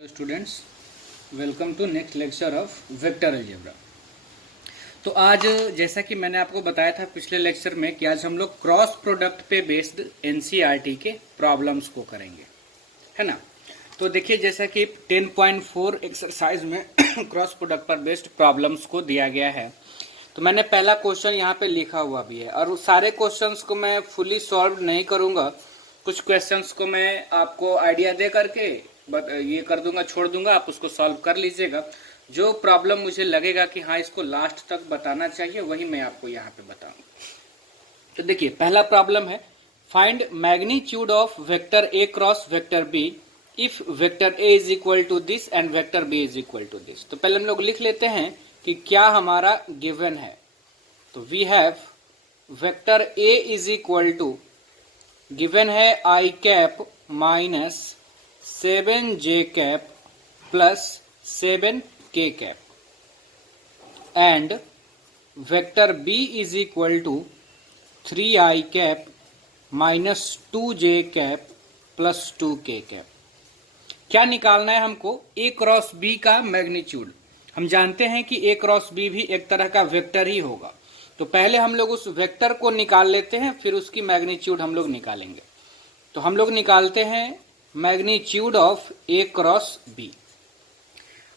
Students, welcome to next lecture of vector algebra. तो आज जैसा कि मैंने आपको बताया था पिछले लेक्चर में कि आज हम लोग क्रॉस प्रोडक्ट पे बेस्ड एनसीईआरटी के प्रॉब्लम्स को करेंगे, है ना। तो देखिए जैसा कि 10.4 एक्सरसाइज में क्रॉस प्रोडक्ट पर बेस्ड प्रॉब्लम्स को दिया गया है। तो मैंने पहला क्वेश्चन यहाँ पे लिखा हुआ भी है और सारे क्वेश्चंस को मैं फुली सॉल्व नहीं करूँगा। कुछ क्वेश्चंस को मैं आपको आइडिया दे करके ये कर दूंगा, छोड़ दूंगा, आप उसको सॉल्व कर लीजिएगा। जो प्रॉब्लम मुझे लगेगा कि हाँ इसको लास्ट तक बताना चाहिए वही मैं आपको यहाँ पे बताऊंगा। तो देखिए पहला प्रॉब्लम है, find magnitude of vector A cross vector b if vector A is equal to this and vector b is equal to this. तो पहले हम लोग लिख लेते हैं कि क्या हमारा गिवन है। तो we have vector A is equal to given है i cap minus 7j cap plus 7k cap and vector b is equal to 3i cap minus 2j cap plus 2k cap. क्या निकालना है हमको? a cross b का magnitude. हम जानते हैं कि a क्रॉस b भी एक तरह का वेक्टर ही होगा। तो पहले हम लोग उस वेक्टर को निकाल लेते हैं, फिर उसकी मैग्नीट्यूड हम लोग निकालेंगे। तो हम लोग निकालते हैं magnitude of a cross b.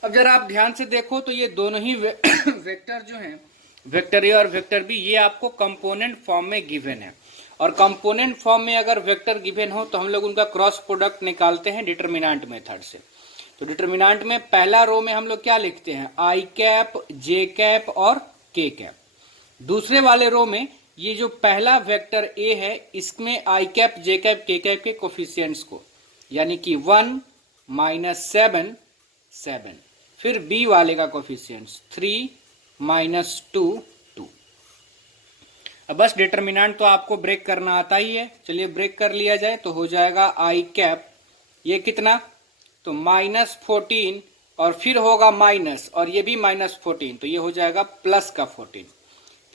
अब जरा आप ध्यान से देखो तो ये दोनों ही वेक्टर जो हैं, वेक्टर ए और वेक्टर बी, ये आपको कंपोनेंट फॉर्म में गिवन है। और कंपोनेंट फॉर्म में अगर वेक्टर गिवन हो तो हम लोग उनका क्रॉस प्रोडक्ट निकालते हैं डिटरमिनेंट मेथड से। तो डिटरमिनेंट में पहला रो में हम लोग क्या लिखते हैं? आई कैप, जे कैप और के कैप। दूसरे वाले रो में ये जो पहला वेक्टर ए है इसमें आई कैप, जे कैप, के कैप के कोफिशिएंट्स को, यानी कि 1 माइनस 7 7, फिर बी वाले का कोफिशिएंट्स 3 माइनस 2 2। अब बस डिटरमिनेंट तो आपको ब्रेक करना आता ही है। चलिए ब्रेक कर लिया जाए तो हो जाएगा आई कैप, ये कितना? तो माइनस 14 और फिर होगा माइनस और ये भी माइनस 14, तो ये हो जाएगा प्लस का 14।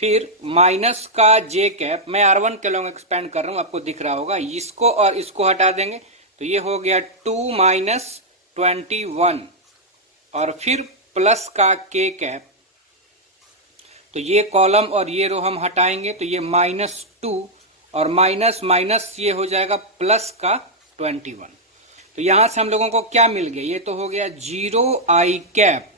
फिर माइनस का जे कैप, मैं R1 के लॉन्ग एक्सपेंड कर रहा हूं, आपको दिख रहा होगा। इसको और इसको हटा देंगे तो ये हो गया 2 माइनस 21 और फिर प्लस का के कैप। तो ये कॉलम और ये रो हम हटाएंगे तो ये -2 और माइनस माइनस ये हो जाएगा प्लस का 21। तो यहां से हम लोगों को क्या मिल गया? ये तो हो गया 0 आई कैप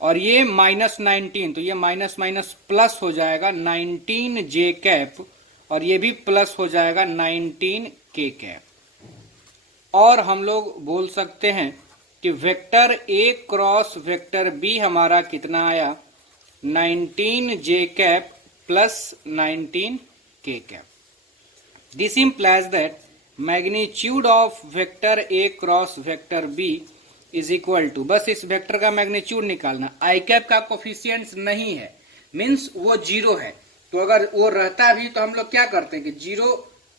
और ये -19, तो ये माइनस माइनस प्लस हो जाएगा 19 जे कैप और ये भी प्लस हो जाएगा 19 के कैप। और हम लोग बोल सकते हैं कि वेक्टर ए क्रॉस वेक्टर बी हमारा कितना आया? 19 j cap plus 19 k cap. This implies that magnitude of vector A cross vector b is equal to, बस इस वेक्टर का मैग्नीट्यूड निकालना। आई कैप का कोफिशिएंट्स नहीं है, मीन्स वो 0 है। तो अगर वो रहता भी तो हम लोग क्या करते हैं कि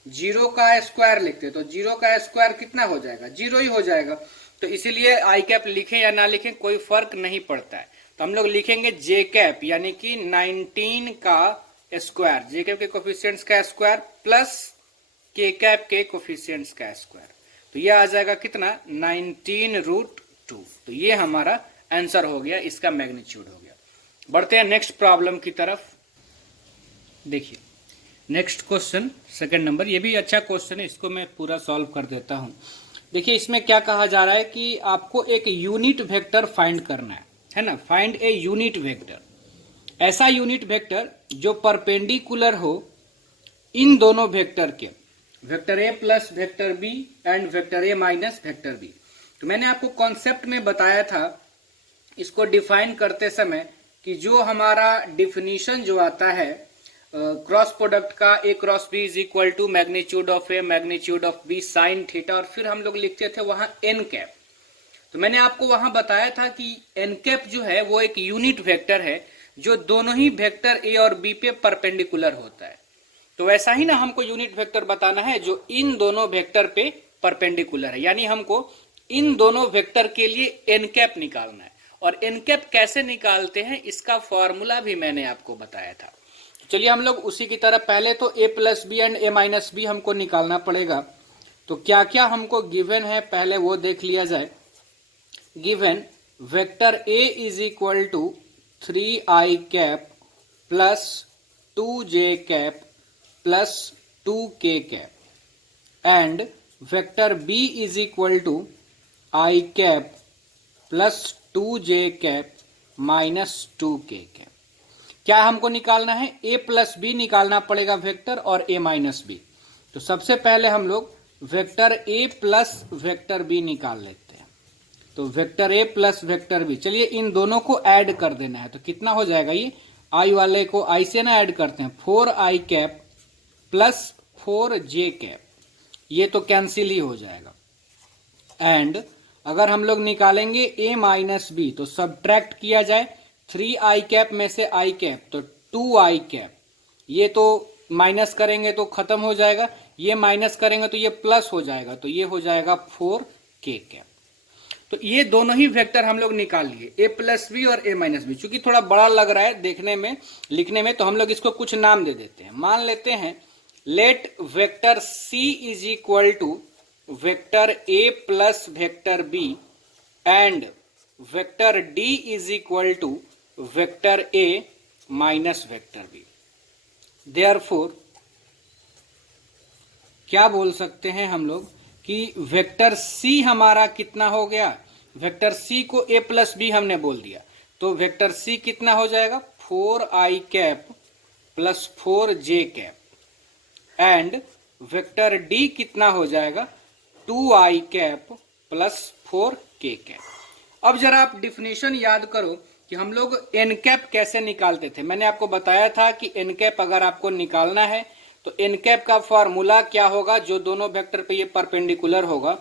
0 का स्क्वायर लिखते, तो 0 का स्क्वायर कितना हो जाएगा? 0 ही हो जाएगा। तो इसीलिए आई कैप लिखें या ना लिखें कोई फर्क नहीं पड़ता है। तो हम लोग लिखेंगे जे कैप यानी कि 19 का स्क्वायर, जे कैप के कोफिशिएंट्स का स्क्वायर प्लस के कैप के कोफिशिएंट्स का स्क्वायर। तो ये आ जाएगा कितना? 19√2। तो ये हमारा आंसर हो गया, इसका मैग्नीट्यूड हो गया। बढ़ते हैं नेक्स्ट प्रॉब्लम की तरफ। देखिए नेक्स्ट क्वेश्चन सेकंड नंबर, ये भी अच्छा क्वेश्चन है, इसको मैं पूरा सॉल्व कर देता हूं। देखिए इसमें क्या कहा जा रहा है कि आपको एक यूनिट वेक्टर फाइंड करना है ना। फाइंड ए यूनिट वेक्टर, ऐसा यूनिट वेक्टर जो परपेंडिकुलर हो इन दोनों वेक्टर के, vector a plus vector b and vector a minus vector b. तो मैंने आपको कॉन्सेप्ट में बताया था इसको डिफाइन करते समय कि जो हमारा डिफिनीशन जो आता है क्रॉस प्रोडक्ट का, a cross b is equal to magnitude of A magnitude of B sine theta, और फिर हम लोग लिखते थे वहां एन कैप। तो मैंने आपको वहां बताया था कि एन कैप जो है वो एक यूनिट वेक्टर है जो दोनों ही वेक्टर ए और बी पे परपेंडिकुलर होता है। तो वैसा ही ना हमको यूनिट वेक्टर बताना है जो इन दोनों वेक्टर पे परपेंडिकुलर है, यानी हमको इन दोनों वेक्टर के लिए एन कैप निकालना है। और एन कैप कैसे निकालते हैं इसका फॉर्मूला भी मैंने आपको बताया था। चलिए हम लोग उसी की तरह पहले तो a plus b and a minus b हमको निकालना पड़ेगा। तो क्या क्या हमको गिवन है पहले वो देख लिया जाए। Given vector A is equal to 3i cap plus 2j cap plus 2k cap and vector b is equal to i cap plus 2j cap minus 2k cap. क्या हमको निकालना है, a प्लस बी निकालना पड़ेगा vector और a minus B. तो सबसे पहले हम लोग vector a plus vector b निकाल लेते हैं। तो vector a plus vector b, चलिए इन दोनों को ऐड कर देना है। तो कितना हो जाएगा, ये i वाले को i से ना ऐड करते हैं, 4i cap plus 4j cap, ये तो कैंसिल ही हो जाएगा। एंड अगर हम लोग निकालेंगे a माइनस बी तो सब्ट्रैक्ट किया जाए 3i कैप में से i कैप तो 2i कैप, ये तो माइनस करेंगे तो खत्म हो जाएगा, ये माइनस करेंगे तो ये प्लस हो जाएगा, तो ये हो जाएगा 4k कैप। तो ये दोनों ही वेक्टर हम लोग निकाल लिए, a प्लस बी और a माइनस बी। चूंकि थोड़ा बड़ा लग रहा है देखने में लिखने में, तो हम लोग इसको कुछ नाम दे देते हैं। मान लेते हैं let vector c is equal to vector a plus vector b and vector d is equal to vector a minus vector b। Therefore क्या बोल सकते हैं हम लोग कि वेक्टर c हमारा कितना हो गया, वेक्टर c को a प्लस बी हमने बोल दिया, तो वेक्टर c कितना हो जाएगा 4i cap plus 4j cap and vector d कितना हो जाएगा 2i cap plus 4k cap. अब जरा आप डिफिनेशन याद करो कि हम लोग n कैप कैसे निकालते थे। मैंने आपको बताया था कि n कैप अगर आपको निकालना है तो n कैप का फॉर्मूला क्या होगा, जो दोनों वेक्टर पे ये परपेंडिकुलर होगा,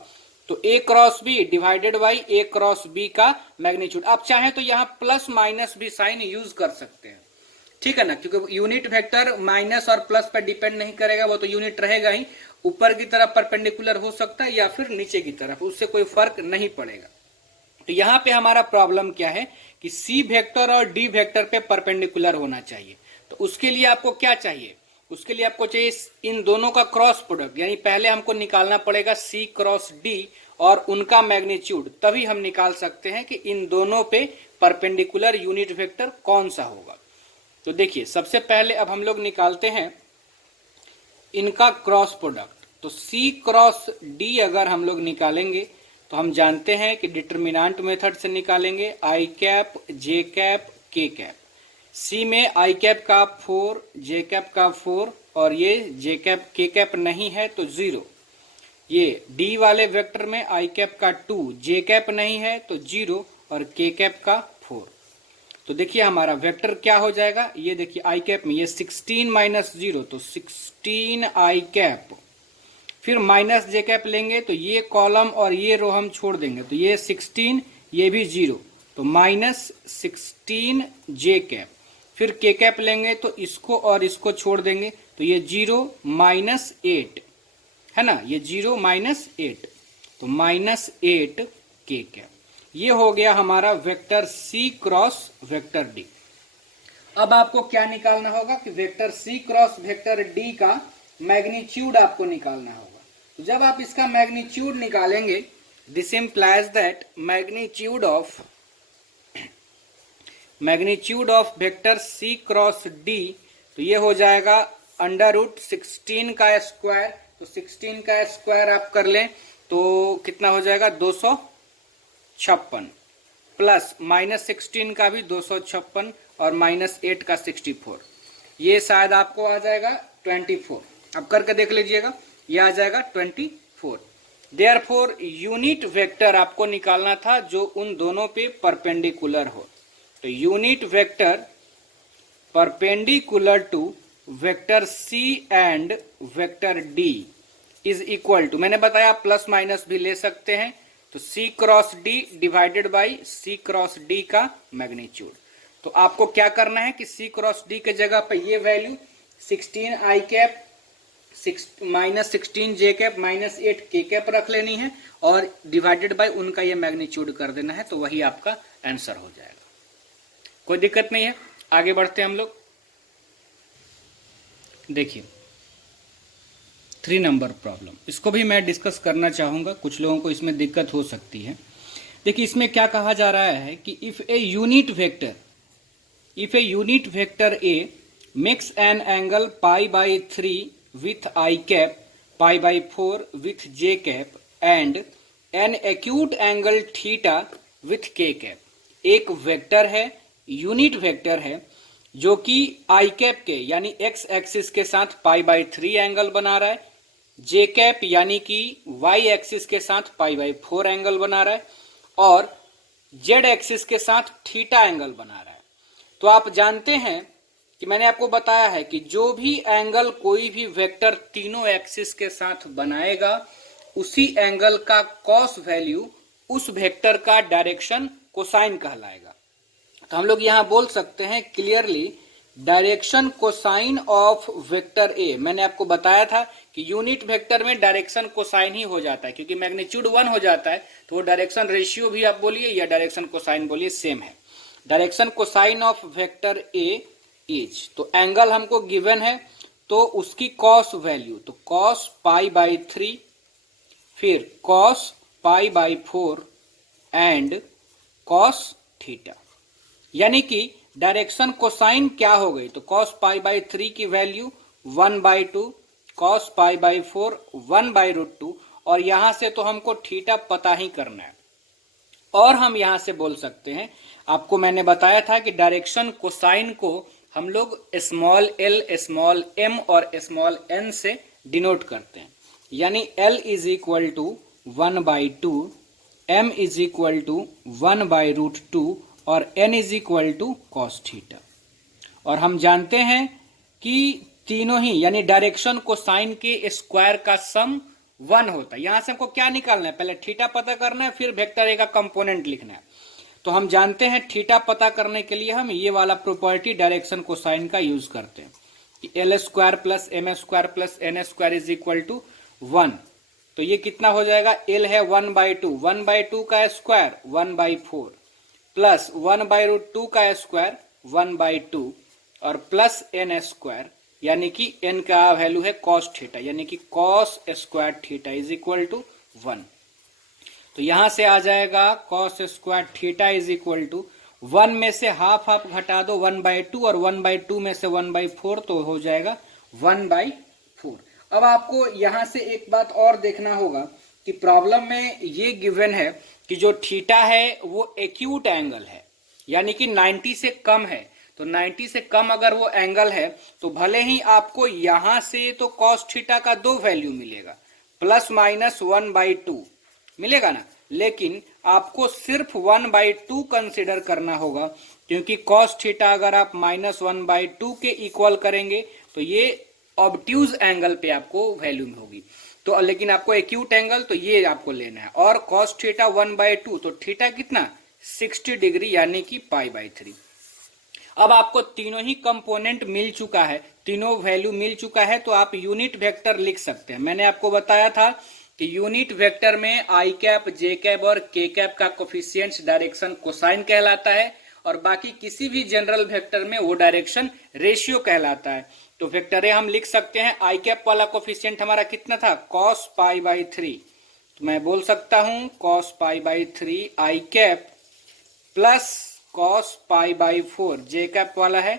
तो a cross b divided by a cross b का मैग्नीट्यूड। आप चाहें तो यहाँ प्लस माइनस भी साइन यूज कर सकते हैं, ठीक है ना, क्योंकि यूनिट वेक्टर माइनस और प्लस पर डिपेंड नहीं करेगा, वो तो यूनिट रहेगा ही, ऊपर की तरफ परपेंडिकुलर हो सकता है या फिर नीचे की तरफ, उससे कोई फर्क नहीं पड़ेगा। तो यहाँ पे हमारा प्रॉब्लम क्या है कि सी वेक्टर और डी वेक्टर पे परपेंडिकुलर होना चाहिए। तो उसके लिए आपको क्या चाहिए, उसके लिए आपको चाहिए इन दोनों का क्रॉस प्रोडक्ट, यानी पहले हमको निकालना पड़ेगा सी क्रॉस डी और उनका मैग्नीट्यूड, तभी हम निकाल सकते हैं कि इन दोनों पे परपेंडिकुलर यूनिट वेक्टर कौन सा होगा। तो देखिए सबसे पहले अब हम लोग निकालते हैं इनका क्रॉस प्रोडक्ट। तो C क्रॉस D अगर हम लोग निकालेंगे तो हम जानते हैं कि डिटर्मिनेंट मेथड से निकालेंगे i cap j cap k cap. C में i कैप का 4, j कैप का 4 और ये j कैप k कैप नहीं है तो 0। ये D वाले वेक्टर में i कैप का 2, j कैप नहीं है तो 0 और k कैप का 4। तो देखिए हमारा वेक्टर क्या हो जाएगा, ये देखिए i कैप में ये 16 माइनस 0 तो 16i कैप, फिर माइनस j कैप लेंगे तो ये कॉलम और ये रो हम छोड़ देंगे, तो ये 16 ये भी 0 तो माइनस 16j कैप, फिर k कैप लेंगे तो इसको और इसको छोड़ देंगे तो ये 0 माइनस 8 है ना, ये 0 माइनस 8 तो माइनस 8 k कैप। ये हो गया हमारा vector C cross vector D। अब आपको क्या निकालना होगा कि vector C cross vector D का मैग्नीट्यूड आपको निकालना होगा। तो जब आप इसका मैग्नीट्यूड निकालेंगे, this implies that magnitude of vector C cross D, तो ये हो जाएगा अंडर रूट 16 का स्क्वायर, तो 16 का स्क्वायर आप कर लें तो कितना हो जाएगा 256 प्लस माइनस 16 का भी 256 और माइनस 8 का 64, ये शायद आपको आ जाएगा 24। अब करके देख लीजिएगा, ये आ जाएगा 24। देयरफॉर यूनिट वेक्टर आपको निकालना था जो उन दोनों पे परपेंडिकुलर हो। तो unit vector perpendicular to vector C and vector D is equal to, मैंने बताया प्लस माइनस भी ले सकते हैं, तो C cross D divided by C cross D का मैग्नीट्यूड। तो आपको क्या करना है कि C क्रॉस D के जगह पे ये value 16i cap minus 16j cap minus 8k cap रख लेनी है और डिवाइडेड बाई उनका ये मैग्नीट्यूड कर देना है, तो वही आपका आंसर हो जाएगा। कोई दिक्कत नहीं है, आगे बढ़ते हैं हम लोग। देखिए 3 नंबर प्रॉब्लम, इसको भी मैं डिस्कस करना चाहूँगा, कुछ लोगों को इसमें दिक्कत हो सकती है। देखिए इसमें क्या कहा जा रहा है कि if A unit vector A makes an angle pi by 3 with I cap, pi by 4 with J cap and an acute angle theta with के कैप। एक वेक्टर है, यूनिट वेक्टर है, जो कि आई कैप के यानी एक्स एक्सिस के साथ पाई बाई 3 एंगल बना रहा है, जे कैप यानी कि वाई एक्सिस के साथ पाई बाई 4 एंगल बना रहा है, और जेड एक्सिस के साथ थीटा एंगल बना रहा है। तो आप जानते हैं कि मैंने आपको बताया है कि जो भी एंगल कोई भी वेक्टर तीनों एक्सिस के साथ बनाएगा, उसी एंगल का कॉस वैल्यू उस वेक्टर का डायरेक्शन कोसाइन कहलाएगा। तो हम लोग यहां बोल सकते हैं clearly direction cosine of vector ए। मैंने आपको बताया था कि यूनिट वेक्टर में डायरेक्शन कोसाइन ही हो जाता है, क्योंकि मैग्नीट्यूड 1 हो जाता है, तो वो डायरेक्शन रेशियो भी आप बोलिए या डायरेक्शन कोसाइन बोलिए, सेम है। Direction cosine of vector A is, तो एंगल हमको गिवन है, तो उसकी कॉस वैल्यू, तो कॉस पाई बाई 3 फिर cos pi by 4 and cos theta, यानी कि डायरेक्शन कोसाइन क्या हो गई, तो कॉस पाई बाई 3 की वैल्यू 1/2, कॉस पाई बाई 4 1/√2, और यहां से तो हमको थीटा पता ही करना है। और हम यहां से बोल सकते हैं, आपको मैंने बताया था कि डायरेक्शन कोसाइन को हम लोग स्मॉल एल, स्मॉल एम और स्मॉल एन से डिनोट करते हैं, यानी L is equal to 1/2, M is equal to 1/√2 और n is equal to cos theta. और हम जानते हैं कि तीनों ही यानी डायरेक्शन कोसाइन के स्क्वायर का सम 1 होता है। यहां से हमको क्या निकालना है, पहले थीटा पता करना है, फिर वेक्टर ए का कंपोनेंट लिखना है। तो हम जानते हैं थीटा पता करने के लिए हम ये वाला प्रॉपर्टी डायरेक्शन कोसाइन का यूज करते हैं कि L² plus M² plus N² is equal to 1। तो ये कितना हो जाएगा, L है 1/2, 1/2 का स्क्वायर 1/4 प्लस 1/√2 का स्क्वायर 1/2 और प्लस n² यानी कि n का वैल्यू है cos थीटा, यानी कि cos square theta is equal to 1। तो यहां से आ जाएगा cos square theta is equal to 1 में से हाफ हाफ घटा दो 1/2 और 1/2 में से 1/4, तो हो जाएगा 1/4। अब आपको यहां से एक बात और देखना होगा कि प्रॉब्लम में ये गिवन है कि जो थीटा है वो एक्यूट एंगल है, यानी कि 90 से कम है। तो 90 से कम अगर वो एंगल है तो भले ही आपको यहां से तो कॉस थीटा का 2 वैल्यू मिलेगा, प्लस माइनस 1/2 मिलेगा ना, लेकिन आपको सिर्फ 1/2 कंसिडर करना होगा, क्योंकि कॉस थीटा अगर आप -1/2 के इक्वल करेंगे तो ये ऑब्ट्यूज एंगल पे आपको वैल्यू होगी। तो लेकिन आपको एक्यूट एंगल तो ये आपको लेना है, और cos थीटा 1/2, तो थीटा कितना 60 डिग्री यानी कि π/3। अब आपको तीनों ही कंपोनेंट मिल चुका है, तीनों वैल्यू मिल चुका है, तो आप यूनिट वेक्टर लिख सकते हैं। मैंने आपको बताया था कि यूनिट वेक्टर में आई कैप, जे कैप और के कैप का कोफिशिएंट्स डायरेक्शन कोसाइन कहलाता है, और बाकी किसी भी जनरल वेक्टर में वो डायरेक्शन रेशियो कहलाता है। तो वेक्टर ए हम लिख सकते हैं, आई कैप वाला कोफिशिएंट हमारा कितना था cos π/3, तो मैं बोल सकता हूं cos π/3 आई कैप प्लस cos π/4, जे कैप वाला है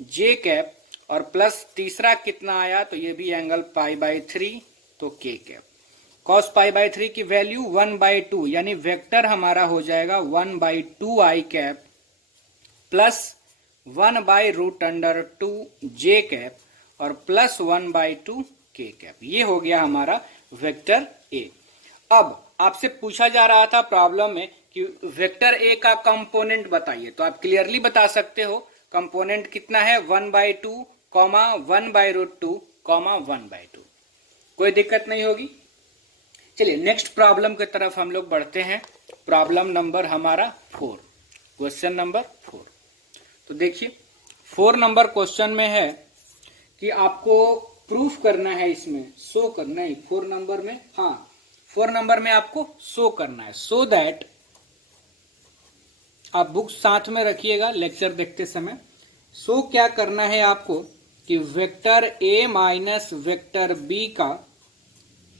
जे कैप, और प्लस तीसरा कितना आया, तो ये भी एंगल π/3, तो के कैप। cos π/3 की वैल्यू 1/2, यानी वेक्टर हमारा हो जाएगा 1/2 आई कैप प्लस 1/√2 जे कैप और प्लस 1/2 के कैप। ये हो गया हमारा वेक्टर ए। अब आपसे पूछा जा रहा था प्रॉब्लम में कि वेक्टर ए का कंपोनेंट बताइए, तो आप क्लियरली बता सकते हो कंपोनेंट कितना है 1/2, 1/√2, 1/2। कोई दिक्कत नहीं होगी। चलिए नेक्स्ट प्रॉब्लम की तरफ हम लोग बढ़ते हैं। प्रॉब्लम नंबर हमारा 4, क्वेश्चन नंबर 4। तो देखिए 4 नंबर क्वेश्चन में है कि आपको प्रूफ करना है, इसमें शो करना है 4 नंबर में, हाँ 4 नंबर में आपको शो करना है, सो दैट आप बुक साथ में रखिएगा लेक्चर देखते समय। क्या करना है आपको कि vector a minus vector b का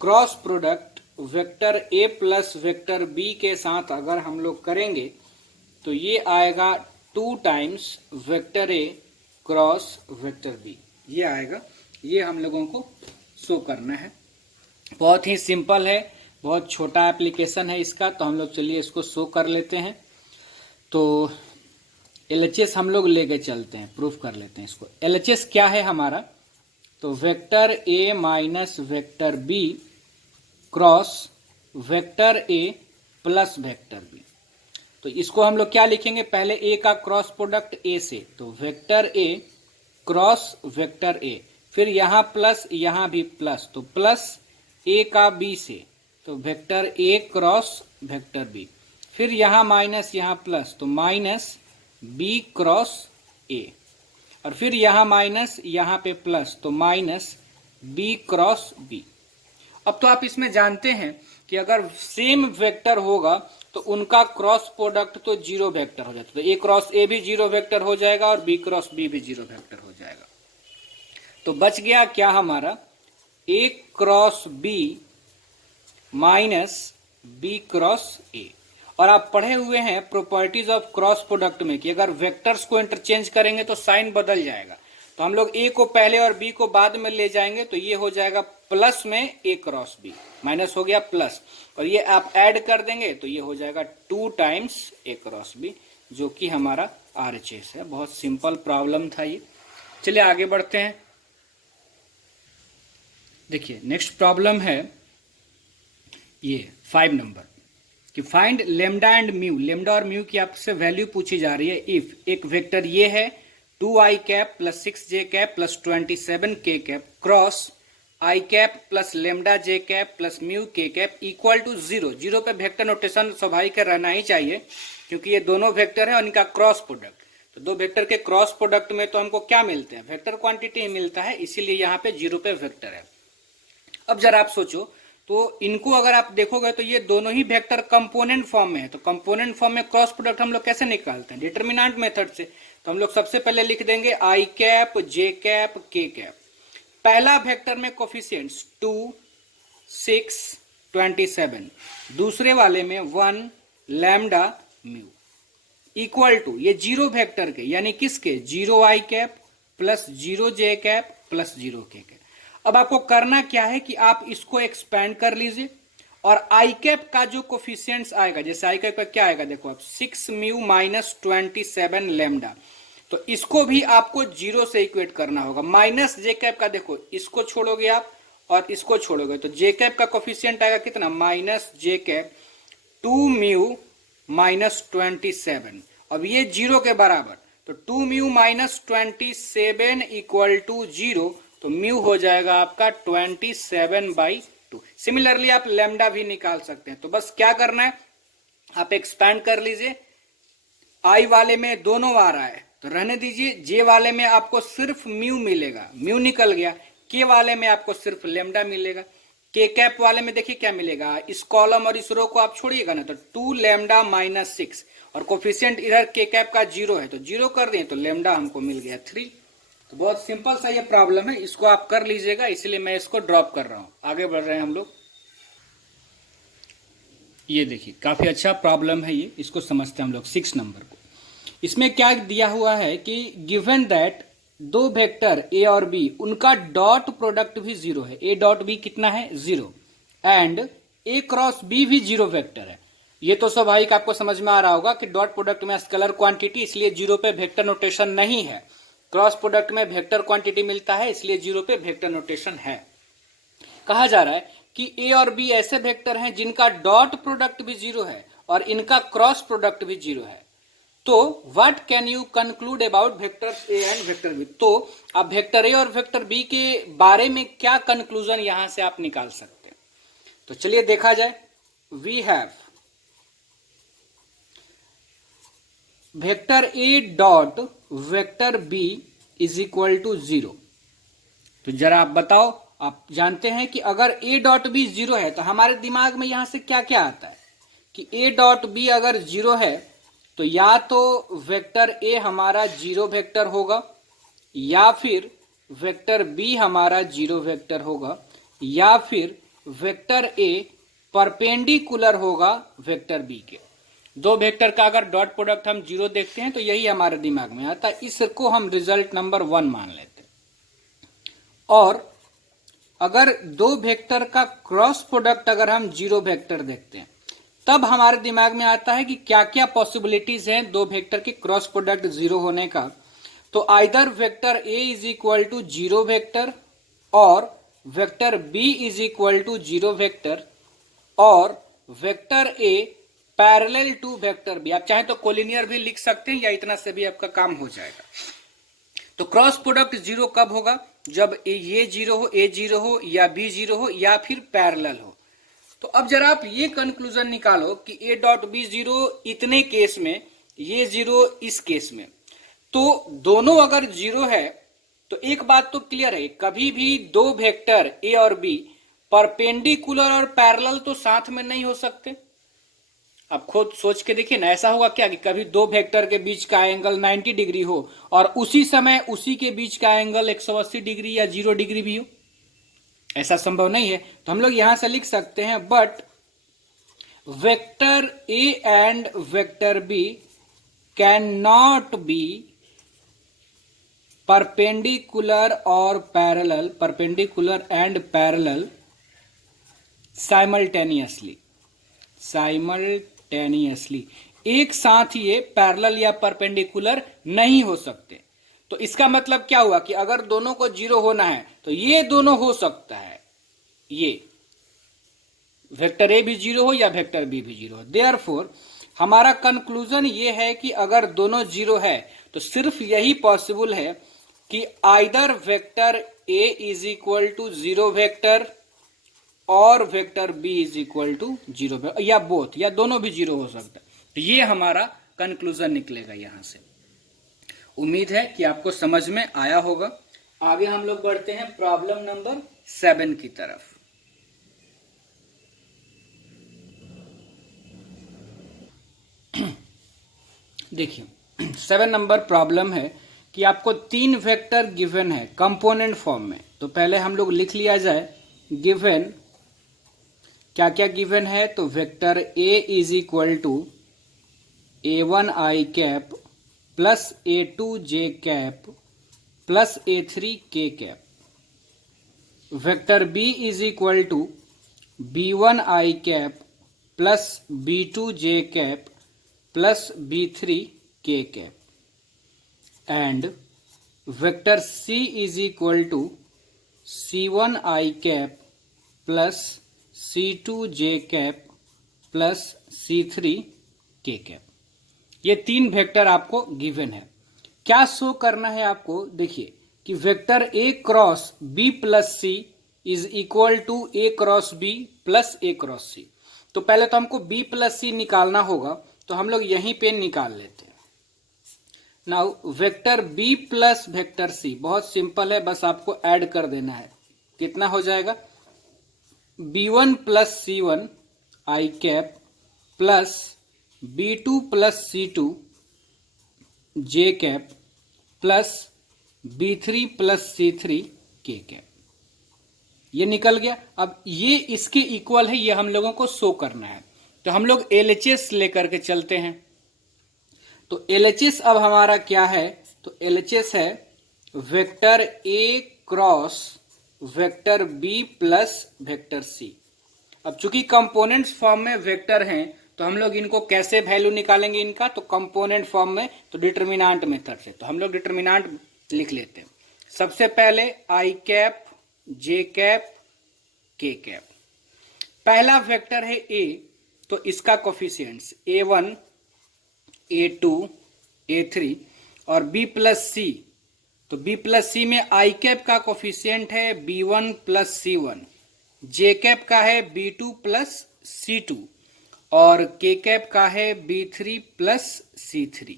cross product vector a plus vector b के साथ अगर हम लोग करेंगे तो ये आएगा 2 टाइम्स वेक्टर ए क्रॉस वेक्टर बी, ये आएगा। ये हम लोगों को शो करना है। बहुत ही सिंपल है, बहुत छोटा एप्लीकेशन है इसका, तो हम लोग चलिए इसको शो कर लेते हैं। तो LHS हम लोग लेके चलते हैं, प्रूफ कर लेते हैं इसको। LHS क्या है हमारा, तो vector a minus vector b cross vector a plus vector b. तो इसको हम लोग क्या लिखेंगे, पहले ए का क्रॉस प्रोडक्ट ए से, तो वेक्टर ए क्रॉस वेक्टर ए, फिर यहाँ प्लस यहाँ भी प्लस, तो प्लस ए का बी से, तो वेक्टर ए क्रॉस वेक्टर बी, फिर यहाँ माइनस यहाँ प्लस, तो माइनस बी क्रॉस ए, और फिर यहाँ माइनस यहाँ पे प्लस, तो माइनस बी क्रॉस बी। अब तो आप इसमें जानते हैं कि अगर सेम वेक्टर होगा तो उनका क्रॉस प्रोडक्ट तो जीरो वेक्टर हो जाता है, तो ए क्रॉस ए भी जीरो वेक्टर हो जाएगा और बी क्रॉस बी भी जीरो वेक्टर हो जाएगा। तो बच गया क्या हमारा, a cross b minus b cross a. और आप पढ़े हुए हैं प्रॉपर्टीज ऑफ क्रॉस प्रोडक्ट में कि अगर वेक्टर्स को इंटरचेंज करेंगे तो साइन बदल जाएगा, तो हम लोग ए को पहले और बी को बाद में ले जाएंगे, तो ये हो जाएगा प्लस में ए क्रॉस बी, माइनस हो गया प्लस, और ये आप ऐड कर देंगे तो ये हो जाएगा 2 टाइम्स ए क्रॉस बी, जो कि हमारा RHS है। बहुत सिंपल प्रॉब्लम था ये। चलिए आगे बढ़ते हैं। देखिए नेक्स्ट प्रॉब्लम है ये 5 नंबर कि find lambda and mu. Lambda और म्यू की आपसे वैल्यू पूछी जा रही है इफ एक वेक्टर ये है 2i cap plus 6j cap plus 27k cap cross i cap plus lambda j cap plus mu k cap equal to 0। Zero पे वेक्टर नोटेशन स्वाभाविक रहना ही चाहिए क्योंकि ये दोनों वेक्टर है और इनका क्रॉस प्रोडक्ट। तो दो वेक्टर के क्रॉस प्रोडक्ट में तो हमको क्या मिलते हैं, वेक्टर क्वांटिटी ही मिलता है, इसीलिए यहाँ पे 0 पे वेक्टर है। अब जरा आप सोचो, तो इनको अगर आप देखोगे तो ये दोनों ही वेक्टर कंपोनेंट फॉर्म में है, तो कंपोनेंट फॉर्म में क्रॉस प्रोडक्ट हम लोग कैसे निकालते हैं, डिटरमिनेंट मेथड से। तो हम लोग सबसे पहले लिख देंगे i cap j cap k cap. पहला वेक्टर में कोफिशिएंट्स 2 6 27, दूसरे वाले में 1 लैम्डा म्यू इक्वल टू ये जीरो वेक्टर के यानी किसके, 0i cap plus 0j cap plus 0k cap. अब आपको करना क्या है कि आप इसको एक्सपेंड कर लीजिए और आई कैप का जो कोफिशिएंट्स आएगा, जैसे आई कैप का क्या आएगा, देखो आप 6 म्यू माइनस 27 लेमडा, तो इसको भी आपको 0 से इक्वेट करना होगा। माइनस जे कैप का देखो, इसको छोड़ोगे आप और इसको छोड़ोगे तो जे कैप का कोफिशिएंट आएगा कितना, माइनस जे कैप 2 म्यू माइनस 27। अब ये 0 के बराबर, तो 2 म्यू माइनस 27 इक्वल टू 0, तो म्यू हो जाएगा आपका 27/2। सिमिलरली आप लेमडा भी निकाल सकते हैं। तो बस क्या करना है, आप एक्सपैंड कर लीजिए। आई वाले में दोनों आ रहा है तो रहने दीजिए, जे वाले में आपको सिर्फ म्यू मिलेगा, म्यू निकल गया। के वाले में आपको सिर्फ लेमडा मिलेगा। के कैप वाले में देखिए क्या मिलेगा, इस कॉलम और इस रो को आप छोड़िएगा ना, तो 2 लेमडा माइनस 6 और कोफिशिएंट इधर के कैप का 0 है तो 0 कर दें तो लेमडा हमको मिल गया 3। तो बहुत सिंपल सा ये प्रॉब्लम है, इसको आप कर लीजिएगा, इसलिए मैं इसको ड्रॉप कर रहा हूं। आगे बढ़ रहे हैं हम लोग। ये देखिए काफी अच्छा प्रॉब्लम है ये, इसको समझते हैं हम लोग 6 नंबर को। इसमें क्या दिया हुआ है कि गिवन दैट दो वेक्टर ए और बी उनका डॉट प्रोडक्ट भी 0 है, ए डॉट बी कितना है 0, एंड ए क्रॉस बी भी 0 वेक्टर है। ये तो स्वाभाविक आपको समझ में आ रहा होगा कि डॉट प्रोडक्ट में स्केलर क्वांटिटी, इसलिए 0 पे वेक्टर नोटेशन नहीं है। क्रॉस प्रोडक्ट में वेक्टर क्वांटिटी मिलता है, इसलिए 0 पे वेक्टर नोटेशन है। कहा जा रहा है कि ए और बी ऐसे वेक्टर हैं जिनका डॉट प्रोडक्ट भी 0 है और इनका क्रॉस प्रोडक्ट भी 0 है। तो what can you conclude about vectors a and vector b. तो आप वेक्टर ए और वेक्टर बी के बारे में क्या कंक्लूजन यहां से आप निकाल सकते हैं। तो चलिए देखा जाए। We have vector a dot vector b is equal to 0। तो जरा आप बताओ, आप जानते हैं कि अगर ए डॉट बी 0 है तो हमारे दिमाग में यहां से क्या क्या आता है कि ए डॉट बी अगर 0 है तो या तो वेक्टर ए हमारा 0 वेक्टर होगा, या फिर वेक्टर बी हमारा 0 वेक्टर होगा, या फिर वेक्टर ए परपेंडिकुलर होगा वेक्टर बी के। दो वेक्टर का अगर डॉट प्रोडक्ट हम 0 देखते हैं तो यही हमारे दिमाग में आता है, इसको हम रिजल्ट नंबर 1 मान लेते हैं। और अगर दो वेक्टर का क्रॉस प्रोडक्ट अगर हम 0 वेक्टर देखते हैं तब हमारे दिमाग में आता है कि क्या क्या पॉसिबिलिटीज हैं दो वेक्टर के क्रॉस प्रोडक्ट 0 होने का। तो either vector A is equal to 0 vector और vector b is equal to 0 vector और vector a parallel to vector b. आप चाहें तो कोलिनियर भी लिख सकते हैं या इतना से भी आपका काम हो जाएगा। तो क्रॉस प्रोडक्ट 0 कब होगा? जब ये 0 हो, ए 0 हो या बी 0 हो या फिर पैरेलल हो। तो अब जरा आप ये कंक्लूजन निकालो कि ए डॉट बी 0 इतने केस में, ये 0 इस केस में, तो दोनों अगर 0 है तो एक बात तो क्लियर है, कभी भी दो वेक्टर ए और बी परपेंडिकुलर और पैरेलल तो साथ में नहीं हो सकते। आप खुद सोच के देखिए ना, ऐसा होगा क्या कि कभी दो वेक्टर के बीच का एंगल 90 डिग्री हो और उसी समय उसी के बीच का एंगल 180 डिग्री या 0 डिग्री भी हो? ऐसा संभव नहीं है। तो हम लोग यहां से लिख सकते हैं, but vector a and vector b can not be perpendicular और parallel, perpendicular and parallel simultaneously, simultaneously एक साथ ये पैरेलल या परपेंडिकुलर नहीं हो सकते। तो इसका मतलब क्या हुआ कि अगर दोनों को 0 होना है तो ये दोनों हो सकता है, ये वेक्टर ए भी 0 हो या वेक्टर बी भी 0 हो। देयरफॉर हमारा कंक्लूजन ये है कि अगर दोनों 0 है तो सिर्फ यही पॉसिबल है कि either vector A is equal to 0 vector और vector b is equal to 0 या बोथ, या दोनों भी 0 हो सकता है। तो ये हमारा कंक्लूजन निकलेगा यहां से। उम्मीद है कि आपको समझ में आया होगा। आगे हम लोग बढ़ते हैं प्रॉब्लम नंबर 7 की तरफ। देखिए 7 नंबर प्रॉब्लम है कि आपको 3 वेक्टर गिवन है कंपोनेंट फॉर्म में। तो पहले हम लोग लिख लिया जाए गिवन क्या क्या गिवन है। तो vector A is equal to a1 i cap plus a2 j cap plus a3 k cap. Vector b is equal to b1 i cap plus b2 j cap plus b3 k cap and vector c is equal to c1 i cap plus c2 j cap plus c3 k cap. ये 3 vector आपको given है। क्या show करना है आपको? देखिए कि vector A cross b plus c is equal to a cross b plus a cross c. तो पहले तो हमको बी प्लस सी निकालना होगा, तो हम लोग यहीं पे निकाल लेते हैं। Now vector B plus vector C बहुत सिंपल है, बस आपको ऐड कर देना है। कितना हो जाएगा? b1 plus c1 i cap plus b2 plus c2 j cap plus b3 plus c3 k cap. ये निकल गया। अब ये इसके इक्वल है, ये हम लोगों को शो करना है। तो हम लोग LHS लेकर के चलते हैं। तो LHS अब हमारा क्या है? तो LHS है vector A cross vector B plus vector C। अब चूंकि कंपोनेंट्स फॉर्म में वेक्टर हैं तो हम लोग इनको कैसे वैल्यू निकालेंगे इनका? तो कंपोनेंट फॉर्म में, तो डिटर्मिनेंट मेथड से। तो हम लोग डिटर्मिनेंट लिख लेते हैं। सबसे पहले i cap j cap k cap. पहला वेक्टर है a, तो इसका कोफिशिएंट्स a1 a2 a3 और b प्लस c। तो b प्लस सी में i कैप का कोफिशिएंट है b1 plus c1, j cap का है b2 प्लस c2 और k कैप का है b3 प्लस c3।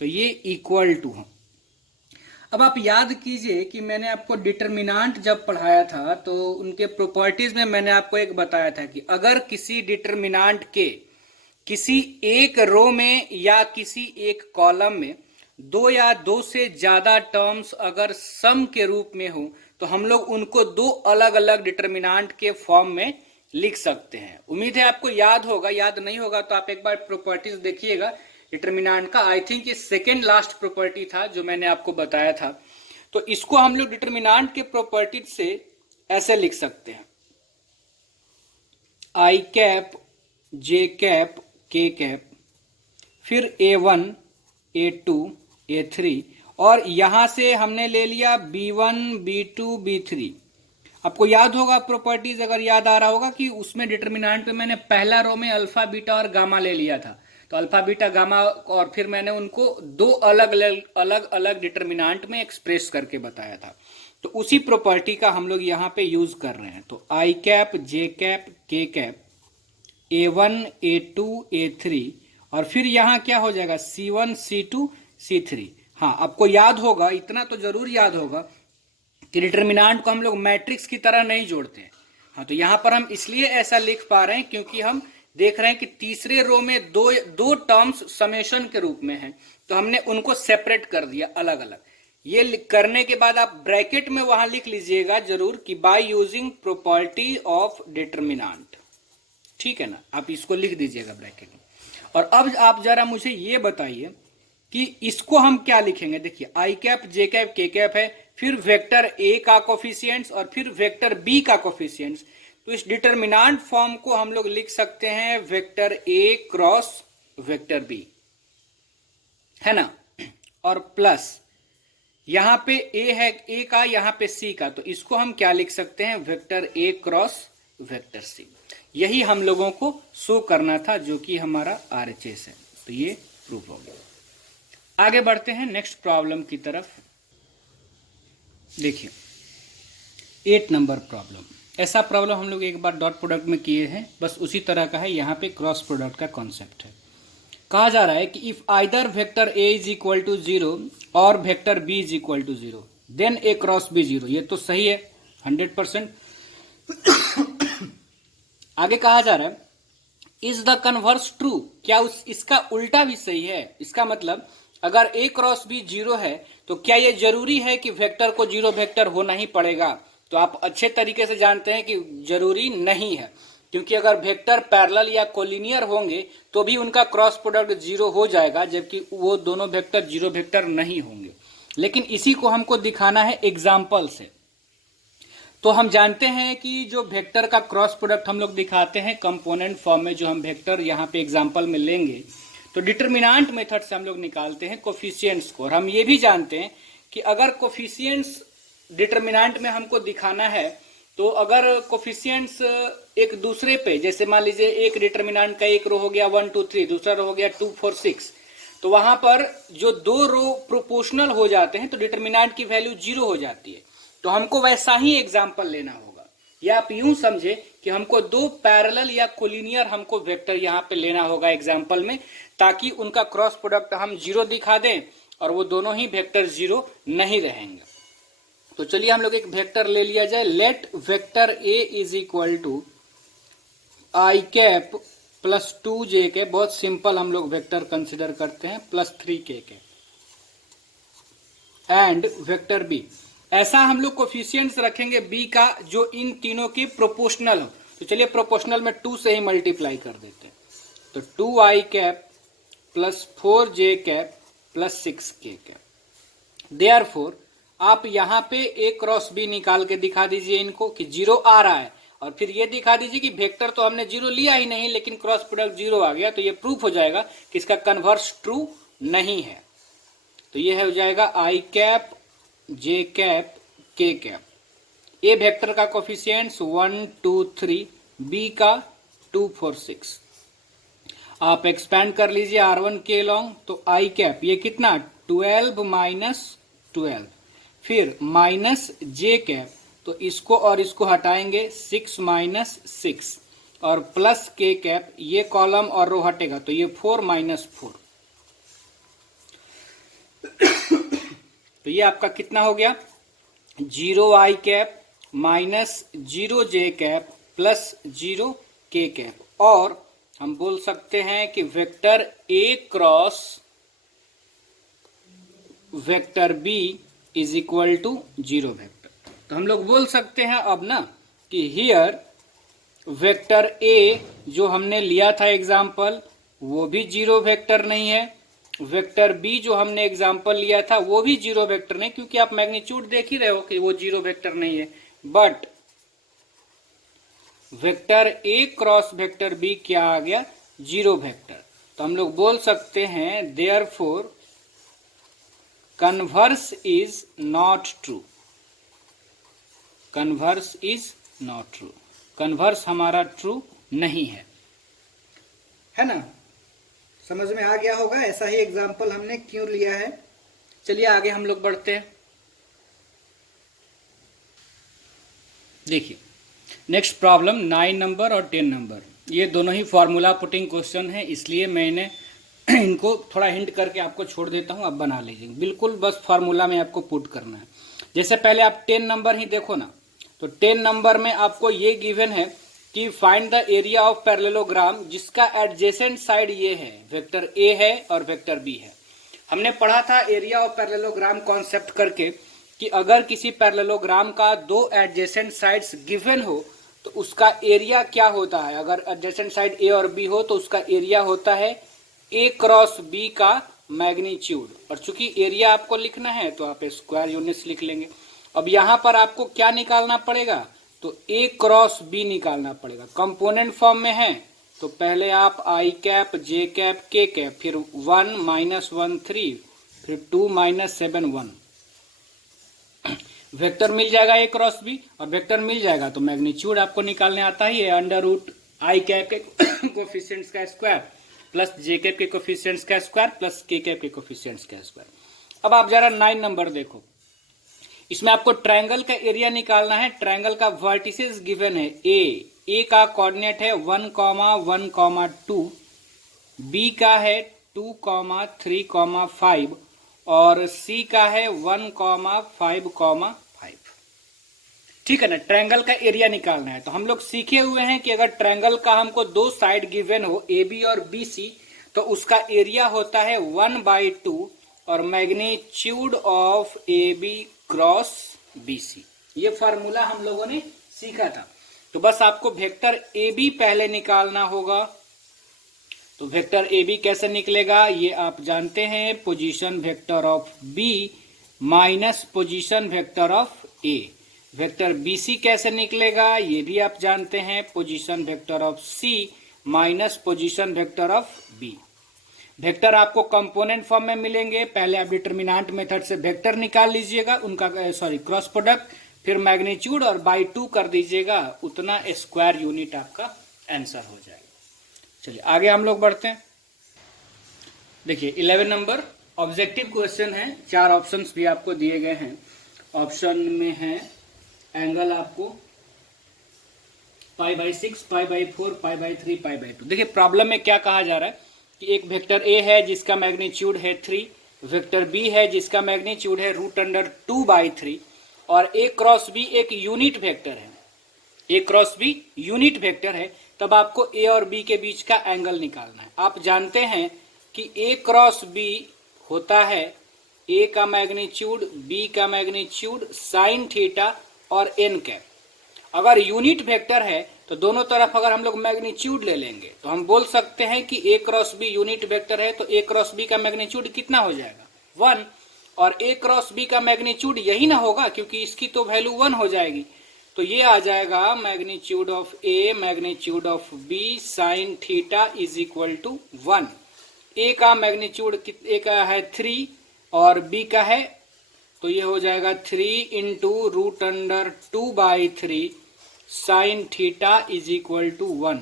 तो ये इक्वल टू है। अब आप याद कीजिए कि मैंने आपको डिटर्मिनेंट जब पढ़ाया था तो उनके प्रॉपर्टीज में मैंने आपको एक बताया था कि अगर किसी डिटर्मिनेंट के किसी एक रो में या किसी एक कॉलम में 2 या 2 से ज्यादा टर्म्स अगर सम के रूप में हो तो हम लोग उनको दो अलग अलग डिटर्मिनांट के फॉर्म में लिख सकते हैं। उम्मीद है आपको याद होगा, याद नहीं होगा तो आप एक बार प्रॉपर्टीज देखिएगा डिटर्मिनांट का। आई थिंक ये सेकेंड लास्ट प्रॉपर्टी था जो मैंने आपको बताया था। तो इसको हम लोग डिटर्मिनांट के प्रॉपर्टीज से ऐसे लिख सकते हैं, आई कैप जे कैप के कैप, फिर A1 A2 A3, और यहां से हमने ले लिया B1 B2 B3। आपको याद होगा प्रॉपर्टीज, अगर याद आ रहा होगा कि उसमें डिटर्मिनांट में मैंने पहला रो में अल्फा बीटा और गामा ले लिया था, तो अल्फा बीटा गामा, और फिर मैंने उनको दो अलग अलग डिटर्मिनांट में एक्सप्रेस करके बताया था। तो उसी प्रॉपर्टी का हम लोग यहाँ पे यूज कर रहे हैं। तो आई कैप जे कैप के कैप A1 A2 A3, और फिर यहाँ क्या हो जाएगा C1 C2 C3। हाँ, आपको याद होगा, इतना तो जरूर याद होगा कि डिटर्मिनांट को हम लोग मैट्रिक्स की तरह नहीं जोड़ते हैं। हाँ, तो यहाँ पर हम इसलिए ऐसा लिख पा रहे हैं क्योंकि हम देख रहे हैं कि तीसरे रो में दो टर्म्स समेशन के रूप में हैं, तो हमने उनको सेपरेट कर दिया अलग अलग। ये करने के बाद आप ब्रैकेट में वहां लिख लीजिएगा जरूर कि by using property of determinant, ठीक है ना, आप इसको लिख दीजिएगा ब्रैकेट में। और अब आप जरा मुझे ये बताइए कि इसको हम क्या लिखेंगे। देखिए आई कैप जे कैप के कैप है, फिर वेक्टर ए का कोफिशिएंट्स और फिर वेक्टर बी का कोफिशिएंट्स। तो इस डिटर्मिनांट फॉर्म को हम लोग लिख सकते हैं वेक्टर ए क्रॉस वेक्टर बी, है ना, और प्लस यहां पे ए है ए का, यहां पे सी का, तो इसको हम क्या लिख सकते हैं वेक्टर ए क्रॉस वेक्टर सी। यही हम लोगों को शो करना था, जो कि हमारा RHS है। तो ये प्रूफ हो गया। आगे बढ़ते हैं नेक्स्ट प्रॉब्लम की तरफ। देखिए 8 नंबर प्रॉब्लम, ऐसा प्रॉब्लम हम लोग एक बार डॉट प्रोडक्ट में किए हैं, बस उसी तरह का है। यहाँ पे क्रॉस प्रोडक्ट का कॉन्सेप्ट है। कहा जा रहा है कि if either vector A is equal to 0 और vector B is equal to 0 then A cross B 0। ये तो सही है 100%। आगे कहा जा रहा है इज द कन्वर्स ट्रू, क्या इसका उल्टा भी सही है। इसका मतलब अगर A क्रॉस B 0 है तो क्या यह जरूरी है कि वेक्टर को 0 वेक्टर होना ही पड़ेगा। तो आप अच्छे तरीके से जानते हैं कि जरूरी नहीं है, क्योंकि अगर वेक्टर पैरेलल या कोलिनियर होंगे तो भी उनका क्रॉस प्रोडक्ट 0 हो जाएगा, जबकि वो दोनों वेक्टर 0 वेक्टर नहीं होंगे। लेकिन इसी को हमको दिखाना है एग्जाम्पल से। तो हम जानते हैं कि जो वेक्टर का क्रॉस प्रोडक्ट हम लोग दिखाते हैं कंपोनेंट फॉर्म में, जो हम वेक्टर यहाँ पे एग्जाम्पल में लेंगे, तो डिटर्मिनांट मेथड से हम लोग निकालते हैं कोफिशिएंट्स को। और हम ये भी जानते हैं कि अगर कोफिशिएंट्स डिटर्मिनांट में हमको दिखाना है, तो अगर कोफिशिएंट्स एक दूसरे पे, जैसे मान लीजिए एक डिटर्मिनांट का एक रो हो गया 1 2 3, दूसरा रो हो गया 2 4 6, तो वहां पर जो दो रो प्रोपोर्शनल हो जाते हैं तो डिटर्मिनांट की वैल्यू 0 हो जाती है। तो हमको वैसा ही एग्जाम्पल लेना होगा, या आप यूं समझे कि हमको दो पैरेलल या कोलिनियर हमको वेक्टर यहाँ पे लेना होगा एग्जाम्पल में, ताकि उनका क्रॉस प्रोडक्ट हम 0 दिखा दें और वो दोनों ही वेक्टर 0 नहीं रहेंगे। तो चलिए हम लोग एक वेक्टर ले लिया जाए। Let vector A is equal to I cap plus 2 J cap, बहुत सिंपल हम लोग वेक्टर कंसिडर करते हैं, प्लस 3 के कैप, एंड वेक्टर B। ऐसा हम लोग कोफिशिएंट्स रखेंगे B का जो इन तीनों के प्रोपोर्शनल हो। तो चलिए प्रोपोर्शनल में 2 से ही मल्टीप्लाई कर देते हैं। तो 2 आई कैप प्लस 4 जे कैप प्लस 6 के कैप। देयरफॉर आप यहाँ पे A क्रॉस B निकाल के दिखा दीजिए इनको कि 0 आ रहा है, और फिर ये दिखा दीजिए कि वेक्टर तो हमने 0 लिया ही नहीं, लेकिन क्रॉस प्रोडक्ट 0 आ गया। तो ये प्रूफ हो जाएगा कि इसका कन्वर्स ट्रू नहीं है। तो ये हो जाएगा आई कैप जे कैप के कैप। ए वेक्टर का कोफिशिएंट्स 1 2 3, बी का 2 4 6। आप एक्सपैंड कर लीजिए R1 के लॉन्ग, तो आई कैप ये कितना 12 माइनस 12, फिर माइनस जे कैप, तो इसको और इसको हटाएंगे 6 माइनस 6, और प्लस के कैप, ये कॉलम और रो हटेगा तो ये 4 माइनस 4। तो ये आपका कितना हो गया 0 I cap minus 0 J cap plus 0 K cap. और हम बोल सकते हैं कि vector A cross vector B is equal to 0 vector. तो हम लोग बोल सकते हैं अब ना कि हियर वेक्टर ए जो हमने लिया था एग्जाम्पल वो भी जीरो वेक्टर नहीं है, वेक्टर बी जो हमने एग्जाम्पल लिया था वो भी जीरो वेक्टर नहीं, क्योंकि आप मैग्नीट्यूड देख ही रहे हो कि वो जीरो वेक्टर नहीं है। But vector A cross vector B क्या आ गया, जीरो वेक्टर। तो हम लोग बोल सकते हैं therefore converse is not true, converse is not true, converse हमारा ट्रू नहीं है ना। समझ में आ गया होगा, ऐसा ही एग्जाम्पल हमने क्यों लिया है। चलिए आगे हम लोग बढ़ते हैं। देखिए नेक्स्ट प्रॉब्लम 9 नंबर और 10 नंबर, ये दोनों ही फॉर्मूला पुटिंग क्वेश्चन है, इसलिए मैंने इनको थोड़ा हिंट करके आपको छोड़ देता हूं, अब बना लीजिए। बिल्कुल बस फॉर्मूला में आपको पुट करना है। जैसे पहले आप 10 नंबर ही देखो ना, तो 10 नंबर में आपको ये गिवन है कि find the area of parallelogram जिसका एडजेसेंट साइड ये है, वेक्टर ए है और वेक्टर बी है। हमने पढ़ा था एरिया ऑफ पैरेललोग्राम कॉन्सेप्ट करके कि अगर किसी पैरेललोग्राम का दो एडजेसेंट साइड्स गिवन हो तो उसका एरिया क्या होता है। अगर एडजेसेंट साइड ए और बी हो तो उसका एरिया होता है ए क्रॉस बी का मैग्नीट्यूड, और चूंकि एरिया आपको लिखना है तो आप स्क्वायर यूनिट्स लिख लेंगे। अब यहां पर आपको क्या निकालना पड़ेगा, तो ए क्रॉस बी निकालना पड़ेगा। कंपोनेंट फॉर्म में है तो पहले आप आई कैप जे कैप के कैप, फिर 1 - 1 3, फिर 2 - 7 1, वेक्टर मिल जाएगा ए क्रॉस बी, और वेक्टर मिल जाएगा तो मैग्नीट्यूड आपको निकालने आता ही है, अंडर रूट आई कैप के कोफिशिएंट्स का स्क्वायर प्लस जे कैप के कोफिशिएंट्स का स्क्वायर प्लस के कैप के कोफिशिएंट्स का स्क्वायर। अब आप जरा 9 नंबर देखो, इसमें आपको ट्रायंगल का एरिया निकालना है। ट्रायंगल का वर्टिसेस गिवन है, ए का कोऑर्डिनेट है 1, 1, 2, बी का है 2, 3, 5 और सी का है 1, 5, 5। ठीक है ना, ट्रायंगल का एरिया निकालना है। तो हम लोग सीखे हुए हैं कि अगर ट्रायंगल का हमको दो साइड गिवन हो ए बी और बी सी तो उसका एरिया होता है 1/2 और magnitude of A B cross B C. ये फार्मूला हम लोगों ने सीखा था। तो बस आपको वेक्टर ए बी पहले निकालना होगा। तो वेक्टर ए बी कैसे निकलेगा ये आप जानते हैं, position vector of B minus position vector of A. Vector B C कैसे निकलेगा ये भी आप जानते हैं, position vector of C minus position vector of B. Vector आपको कंपोनेंट फॉर्म में मिलेंगे। पहले आप डिटर्मिनेंट मेथड से वेक्टर निकाल लीजिएगा, उनका क्रॉस प्रोडक्ट, फिर मैग्नीट्यूड और बाई 2 कर दीजिएगा, उतना स्क्वायर यूनिट आपका आंसर हो जाएगा। चलिए आगे हम लोग बढ़ते हैं। देखिए 11 नंबर ऑब्जेक्टिव क्वेश्चन है, 4 ऑप्शंस भी आपको दिए गए हैं। ऑप्शन में है एंगल आपको π/6, π/4, π/3, π/2। देखिए प्रॉब्लम में क्या कहा जा रहा है कि एक वेक्टर ए है जिसका मैग्नीट्यूड है 3, वेक्टर बी है जिसका मैग्नीट्यूड है √2/3 और ए क्रॉस बी एक यूनिट वेक्टर है। ए क्रॉस बी यूनिट वेक्टर है, तब आपको ए और बी के बीच का एंगल निकालना है। आप जानते हैं कि ए क्रॉस बी होता है ए का मैग्नीट्यूड बी का मैग्नीट्यूड साइन थीटा और एन कैप। अगर यूनिट वेक्टर है तो दोनों तरफ अगर हम लोग मैग्नीट्यूड ले लेंगे तो हम बोल सकते हैं कि ए क्रॉस बी यूनिट वेक्टर है, तो ए क्रॉस बी का मैग्नीट्यूड कितना हो जाएगा 1, और ए क्रॉस बी का मैग्नीट्यूड यही ना होगा क्योंकि इसकी तो वैल्यू 1 हो जाएगी। तो ये आ जाएगा magnitude of A magnitude of B sine theta is equal to 1। A का मैग्नीट्यूड ए का है 3 और बी का है, तो ये हो जाएगा 3 × √2/3 sine theta is equal to 1।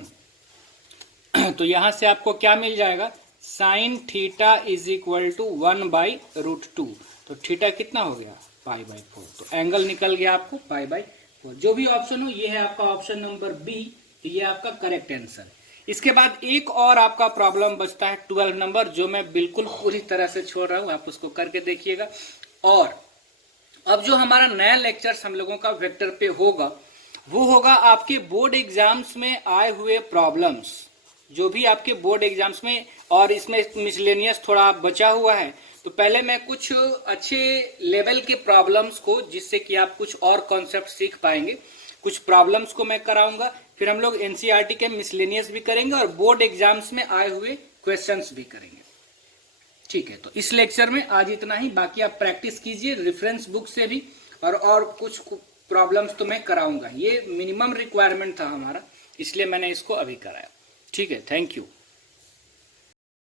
तो यहां से आपको क्या मिल जाएगा, sine theta is equal to 1/√2। तो थीटा कितना हो गया π/4। तो एंगल निकल गया आपको π/4। जो भी ऑप्शन हो ये है आपका ऑप्शन नंबर बी, ये आपका करेक्ट आंसर। इसके बाद एक और आपका प्रॉब्लम बचता है 12 नंबर, जो मैं बिल्कुल पूरी तरह से छोड़ रहा हूं, आप उसको करके देखिएगा। और अब जो हमारा नया लेक्चर्स हम लोगों का वेक्टर पे होगा वो होगा आपके बोर्ड एग्जाम्स में आए हुए प्रॉब्लम्स, जो भी आपके बोर्ड एग्जाम्स में, और इसमें मिसलेनियस थोड़ा बचा हुआ है तो पहले मैं कुछ अच्छे लेवल के प्रॉब्लम्स को, जिससे कि आप कुछ और कॉन्सेप्ट सीख पाएंगे, कुछ प्रॉब्लम्स को मैं कराऊंगा। फिर हम लोग एनसीईआरटी के मिसलेनियस भी करेंगे और बोर्ड एग्जाम्स में आए हुए क्वेश्चंस भी करेंगे। ठीक है, तो इस लेक्चर में आज इतना ही। बाकी आप प्रैक्टिस कीजिए रेफरेंस बुक से भी, और कुछ प्रॉब्लम्स तो मैं कराऊंगा। ये मिनिमम रिक्वायरमेंट था हमारा, इसलिए मैंने इसको अभी कराया। ठीक है, थैंक यू।